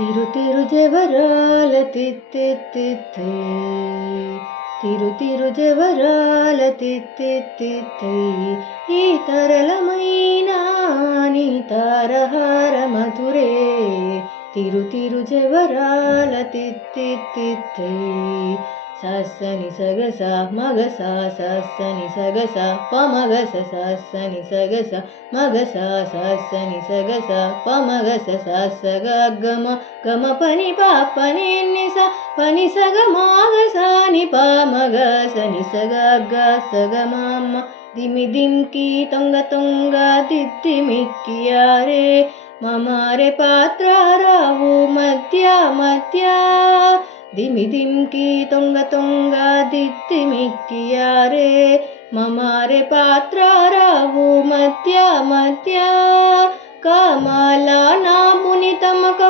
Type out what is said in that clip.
తిరు తిరు జవరాల తిత్తెత్తిత్తై తిరు తిరు జవరాల తిత్తెత్తిత్తై ఈ తరళమైన నీ తారహార మధురే తిరు తిరు జవరాల తిత్తెత్తిత్తై సస్సని సగస మగస సస్సని సగస పమగస సస్సని సగస మగస సస్సని సగస పమగస సస్సగ గమ గమ పని పాపని నిస పని సగ మాగస ని పమగ సని సగ గ సగ మామ దిమి దింకి తొంగ తొంగ దిత్తి మిక్కియారే మమారే పాత్ర రావు మధ్య మధ్య దిమి దింకి తొంగ తొంగ దిత్తి మిక్కియారే మమారే పాత్ర రావు మధ్య మధ్య కమల నా ముని తమక